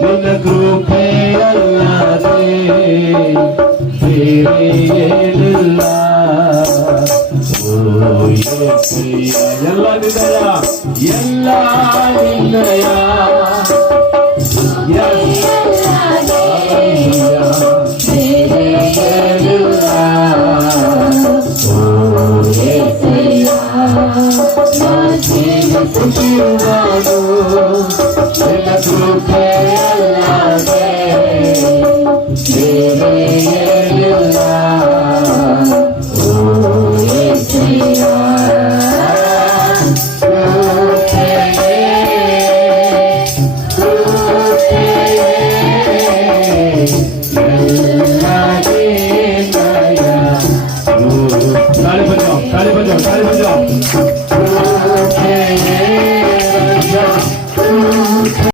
ನಿನ್ನ ಕೃಪೆ ಅಲ್ಲದೆ ಬೇರೆ ಏನಿಲ್ಲ. ಓ ಯೇಸಯ್ಯ, ಎಲ್ಲ ನಿನ್ನಯ, ಎಲ್ಲ ನಿನ್ನಯ. Take a